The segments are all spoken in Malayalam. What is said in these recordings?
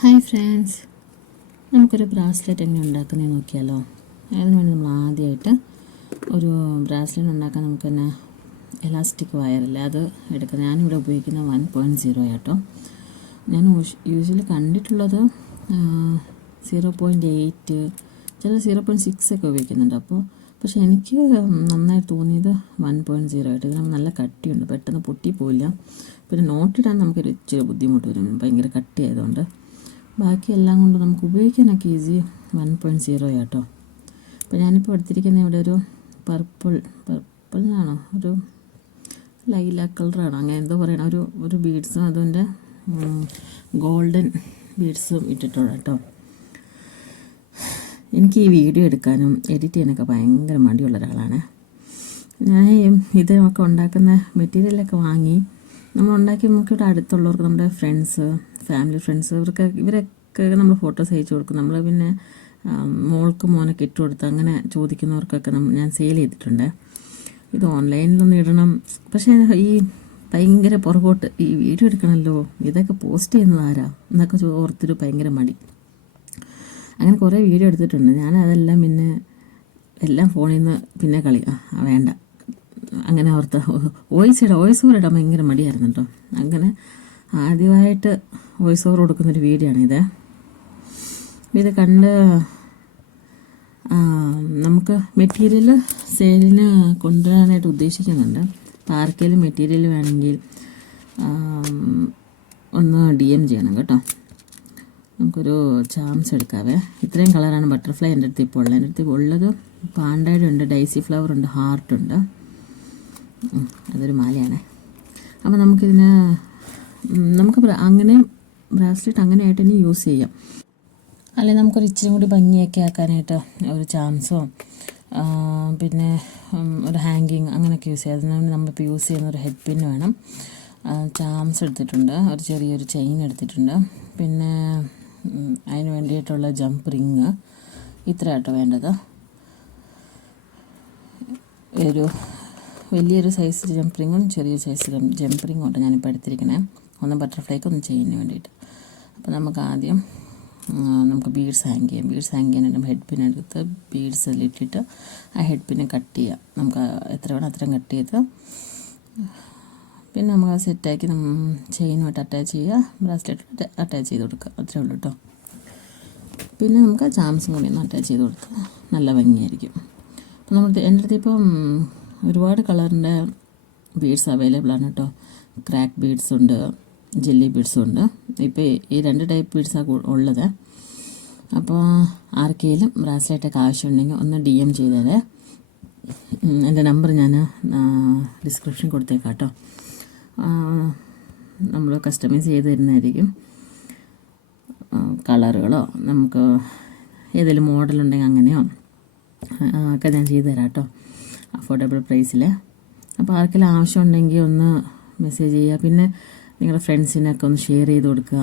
ഹായ് ഫ്രണ്ട്സ്, നമുക്കൊരു ബ്രാസ്ലെറ്റ് എങ്ങനെ ഉണ്ടാക്കുന്നത് നോക്കിയാലോ. അതിനുവേണ്ടി നമ്മൾ ആദ്യമായിട്ട് ഒരു ബ്രാസ്ലെറ്റ് ഉണ്ടാക്കാൻ നമുക്ക് തന്നെ എലാസ്റ്റിക് വയറില്ല അത് എടുക്കുക. ഞാനിവിടെ ഉപയോഗിക്കുന്ന 1.0 ആട്ടോ. ഞാൻ യൂഷ്വലി കണ്ടിട്ടുള്ളത് 0.8, ചില 0.6 ഒക്കെ ഉപയോഗിക്കുന്നുണ്ട്. പക്ഷേ എനിക്ക് നന്നായി തോന്നിയത് 1.0 ആയിട്ട്. ഇതിന് നല്ല കട്ടിയുണ്ട്, പെട്ടെന്ന് പൊട്ടിപ്പോയില്ല. പിന്നെ നോട്ടിടാൻ നമുക്കൊരു ഇച്ചിരി ബുദ്ധിമുട്ട് വരും, ഭയങ്കര കട്ടിയായതുകൊണ്ട്. ബാക്കിയെല്ലാം കൊണ്ട് നമുക്ക് ഉപയോഗിക്കാനൊക്കെ ഈസി 1.0 ആട്ടോ. അപ്പോൾ ഞാനിപ്പോൾ എടുത്തിരിക്കുന്ന ഇവിടെ ഒരു പർപ്പിളിനാണോ, ഒരു ലൈലാക്ക് കളറാണോ, അങ്ങനെ എന്തോ പറയണം, ഒരു ബീഡ്സും അതിൻ്റെ ഗോൾഡൻ ബീഡ്സും ഇട്ടിട്ടുള്ള കേട്ടോ. എനിക്ക് ഈ വീഡിയോ എടുക്കാനും എഡിറ്റ് ചെയ്യാനൊക്കെ ഭയങ്കര മടിയുള്ള ഒരാളാണ് ഞാൻ. ഇതൊക്കെ ഉണ്ടാക്കുന്ന മെറ്റീരിയലൊക്കെ വാങ്ങി നമ്മൾ ഉണ്ടാക്കി നമുക്കിവിടെ അടുത്തുള്ളവർക്ക്, നമ്മുടെ ഫാമിലി ഫ്രണ്ട്സ്, ഇവരൊക്കെ നമ്മൾ ഫോട്ടോസ് അയച്ചു കൊടുക്കും. നമ്മൾ പിന്നെ മോൾക്ക് മോനൊക്കെ ഇട്ട് കൊടുത്ത് അങ്ങനെ ചോദിക്കുന്നവർക്കൊക്കെ ഞാൻ സെയിൽ ചെയ്തിട്ടുണ്ട്. ഇത് ഓൺലൈനിലൊന്നും ഇടണം, പക്ഷേ ഈ ഭയങ്കര പുറകോട്ട് ഈ വീഡിയോ എടുക്കണമല്ലോ, ഇതൊക്കെ പോസ്റ്റ് ചെയ്യുന്നത് ആരാ എന്നൊക്കെ ഓർത്തൊരു ഭയങ്കര മടി. അങ്ങനെ കുറേ വീഡിയോ എടുത്തിട്ടുണ്ട് ഞാൻ. അതെല്ലാം പിന്നെ എല്ലാം ഫോണിൽ നിന്ന് പിന്നെ വേണ്ട അങ്ങനെ ഓർത്ത് വോയിസ് ഓവർ ഇടാൻ ഭയങ്കര മടിയായിരുന്നു കേട്ടോ. അങ്ങനെ ആദ്യമായിട്ട് വോയിസ് ഓവർ കൊടുക്കുന്നൊരു വീഡിയോ ആണിത്. ഇത് കണ്ട് നമുക്ക് മെറ്റീരിയൽ സെയിലിന് കൊണ്ടുവരാനായിട്ട് ഉദ്ദേശിക്കുന്നുണ്ട്. അപ്പോൾ ആർക്കെങ്കിലും മെറ്റീരിയൽ വേണമെങ്കിൽ ഒന്ന് DM ചെയ്യണം കേട്ടോ. നമുക്കൊരു ചാംസ് എടുക്കാവേ. ഇത്രയും കളറാണ് ബട്ടർഫ്ലൈ എൻ്റെ അടുത്ത് ഇപ്പോൾ ഉള്ളത്. എൻ്റെ അടുത്ത് ഉള്ളത് പാണ്ടയുടെ ഉണ്ട്, ഡൈസി ഫ്ലവർ ഉണ്ട്, ഹാർട്ടുണ്ട്. അതൊരു മാലയാണ്. അപ്പോൾ നമുക്കിതിന് അങ്ങനെ ബ്രാസ്ലെറ്റ് അങ്ങനെയായിട്ട് ഇനി യൂസ് ചെയ്യാം. അല്ലെങ്കിൽ നമുക്കൊരു ഇച്ചിരി കൂടി ഭംഗിയൊക്കെ ആക്കാനായിട്ട് ഒരു ചാംസോ പിന്നെ ഒരു ഹാങ്കിങ് അങ്ങനെയൊക്കെ യൂസ് ചെയ്യാം. അതിനുവേണ്ടി നമ്മളിപ്പോൾ യൂസ് ചെയ്യുന്ന ഒരു ഹെഡ് പിൻ വേണം. ചാംസ് എടുത്തിട്ടുണ്ട്, ഒരു ചെറിയൊരു ചെയിൻ എടുത്തിട്ടുണ്ട്, പിന്നെ അതിന് വേണ്ടിയിട്ടുള്ള ജംപ് റിങ് ഇത്ര ആട്ടോ വേണ്ടത്. ഒരു വലിയൊരു സൈസ് ജംപ് റിങ്ങും ചെറിയ സൈസ് ജംപ് റിങ്ങും ഉണ്ട് ഞാനിപ്പോൾ എടുത്തിരിക്കണേ. ഒന്ന് ബട്ടർഫ്ലൈക്ക്, ഒന്ന് ചെയിനിന് വേണ്ടിയിട്ട്. അപ്പോൾ നമുക്ക് ആദ്യം നമുക്ക് ബീഡ്സ് ഹാങ് ചെയ്യാം. ബീഡ്സ് ഹാങ് ചെയ്യാനായിട്ട് ഹെഡ് പിൻ എടുത്ത് ബീഡ്സ് ഇട്ടിട്ട് ആ ഹെഡ് പിന്നെ കട്ട് ചെയ്യാം. നമുക്ക് എത്ര വേണം അത്രയും കട്ട് ചെയ്ത് പിന്നെ നമുക്ക് സെറ്റാക്കി ചെയിനുമായിട്ട് അറ്റാച്ച് ചെയ്യുക, ബ്രാസ്ലെറ്റ് അറ്റാച്ച് ചെയ്ത് കൊടുക്കുക. അത്രേ ഉള്ളൂ കേട്ടോ. പിന്നെ നമുക്ക് ചാംസും കൂടി ഒന്ന് അറ്റാച്ച് ചെയ്ത് കൊടുക്കുക, നല്ല ഭംഗിയായിരിക്കും. അപ്പോൾ എൻ്റെ അടുത്ത് ഇപ്പം ഒരുപാട് കളറിൻ്റെ ബീഡ്സ് അവൈലബിൾ ആണ് കേട്ടോ. ക്രാക്ക് ബീഡ്സ് ഉണ്ട്, ജെല്ലി ബീഡ്സും ഉണ്ട്. ഇപ്പോൾ ഈ 2 ടൈപ്പ് ബീഡ്സാണ് ഉള്ളത്. അപ്പോൾ ആർക്കെങ്കിലും ബ്രാസ്ലെറ്റൊക്കെ ആവശ്യമുണ്ടെങ്കിൽ ഒന്ന് DM ചെയ്തേരെ. എൻ്റെ നമ്പർ ഞാൻ ഡിസ്ക്രിപ്ഷൻ കൊടുത്തേക്കാം കേട്ടോ. നമ്മൾ കസ്റ്റമൈസ് ചെയ്ത് തരുന്നതായിരിക്കും. കളറുകളോ നമുക്ക് ഏതെങ്കിലും മോഡലുണ്ടെങ്കിൽ അങ്ങനെയോ ഒക്കെ ഞാൻ ചെയ്തു തരാം കേട്ടോ, അഫോർഡബിൾ പ്രൈസിൽ. അപ്പോൾ ആർക്കെങ്കിലും ആവശ്യമുണ്ടെങ്കിൽ ഒന്ന് മെസ്സേജ് ചെയ്യുക. പിന്നെ നിങ്ങളുടെ ഫ്രണ്ട്സിനൊക്കെ ഒന്ന് ഷെയർ ചെയ്ത് കൊടുക്കുക.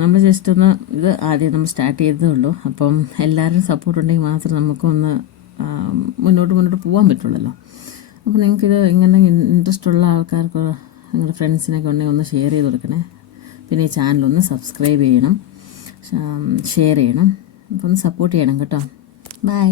നമ്മൾ ജസ്റ്റ് ഒന്ന് ഇത് ആദ്യം നമ്മൾ സ്റ്റാർട്ട് ചെയ്തതേ ഉള്ളൂ. അപ്പം എല്ലാവരും സപ്പോർട്ട് ഉണ്ടെങ്കിൽ മാത്രം നമുക്കൊന്ന് മുന്നോട്ട് പോകാൻ പറ്റുള്ളല്ലോ. അപ്പോൾ നിങ്ങൾക്കിത് ഇങ്ങനെ ഇൻട്രസ്റ്റ് ഉള്ള ആൾക്കാർക്ക് നിങ്ങളുടെ ഫ്രണ്ട്സിനൊക്കെ ഉണ്ടെങ്കിൽ ഒന്ന് ഷെയർ ചെയ്ത് കൊടുക്കണേ. പിന്നെ ഈ ചാനലൊന്ന് സബ്സ്ക്രൈബ് ചെയ്യണം, ഷെയർ ചെയ്യണം. അപ്പോൾ ഒന്ന് സപ്പോർട്ട് ചെയ്യണം കേട്ടോ. ബൈ.